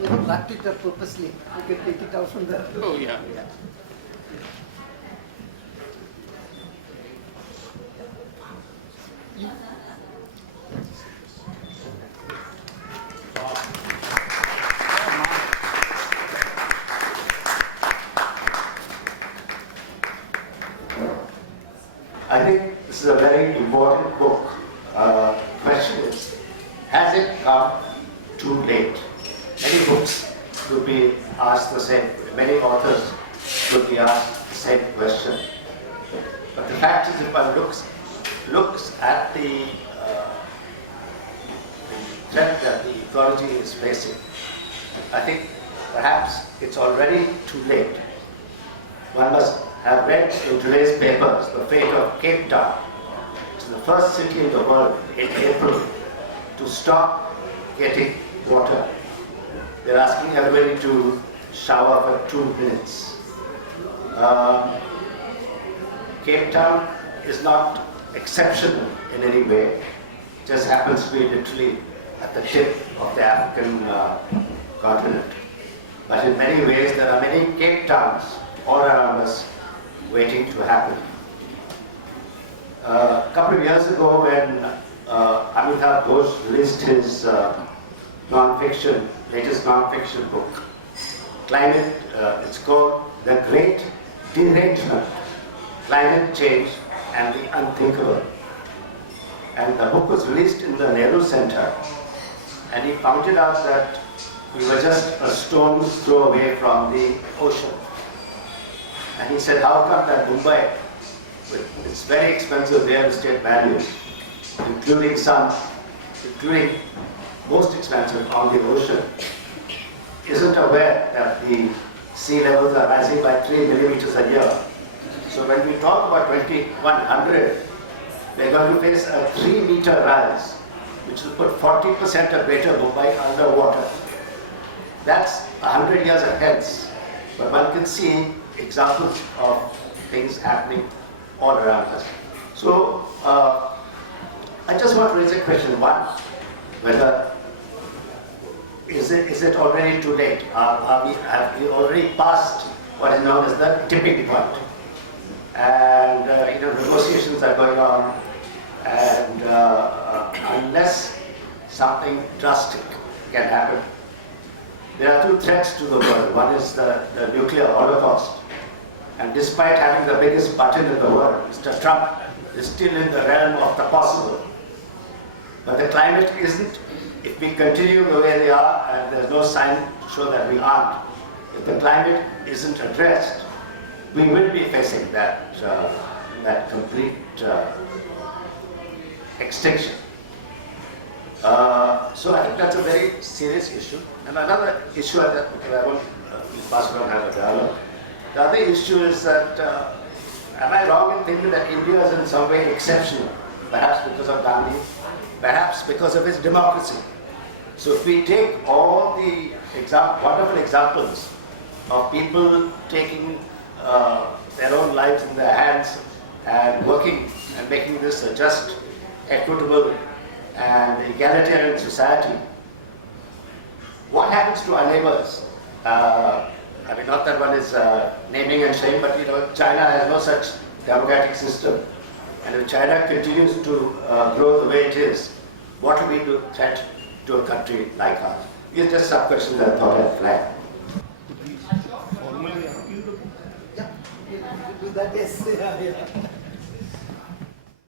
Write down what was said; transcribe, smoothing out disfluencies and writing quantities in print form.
We wrapped it up purposely. You can take it out from the... Oh, yeah. I think this is a very important book. Question is, has it come too late? Many books could be asked the same, many authors could be asked the same question. But the fact is, if one looks at the threat that the ecology is facing, I think perhaps it's already too late. One must have read in today's papers the fate of Cape Town, which is the first city in the world in April to stop getting water. They're asking everybody to shower for 2 minutes. Cape Town is not exceptional in any way. It just happens to be literally at the tip of the African continent. But in many ways, there are many Cape Towns all around us waiting to happen. A couple of years ago, when Amitabh Ghosh released his latest non-fiction book, Climate, it's called The Great Derangement, Climate Change and the Unthinkable. And the book was released in the Nehru Center, and he pointed out that we were just a stone's throw away from the ocean. And he said, how come that Mumbai, with its very expensive real estate values, including most expensive on the ocean, isn't aware that the sea levels are rising by 3 millimeters a year. So when we talk about 2100, we're going to face a 3-meter rise, which will put 40% of Greater Mumbai underwater. That's 100 years ahead, but one can see examples of things happening all around us. So I just want to raise a question. One, whether is it already too late? Have we already passed what is known as the tipping point? And negotiations are going on, and unless something drastic can happen, there are two threats to the world. One is the nuclear holocaust. And despite having the biggest button in the world, Mr. Trump is still in the realm of the possible. But the climate isn't. If we continue the way they are, and there's no sign to show that we aren't, if the climate isn't addressed, we will be facing that complete extinction. So I think that's a very serious issue. And another issue that I won't pass on have a dialogue. The other issue is that, am I wrong in thinking that India is in some way exceptional? Perhaps because of Gandhi, perhaps because of its democracy. So if we take all the wonderful examples of people taking their own lives in their hands and working and making this a just, equitable and egalitarian society, what happens to our neighbours? I mean, not that one is naming and shaming, but China has no such democratic system. And if China continues to grow the way it is, what will be the threat to a country like ours? These are just some questions that I thought I'd flag. Yeah, you do that, yes. Yeah.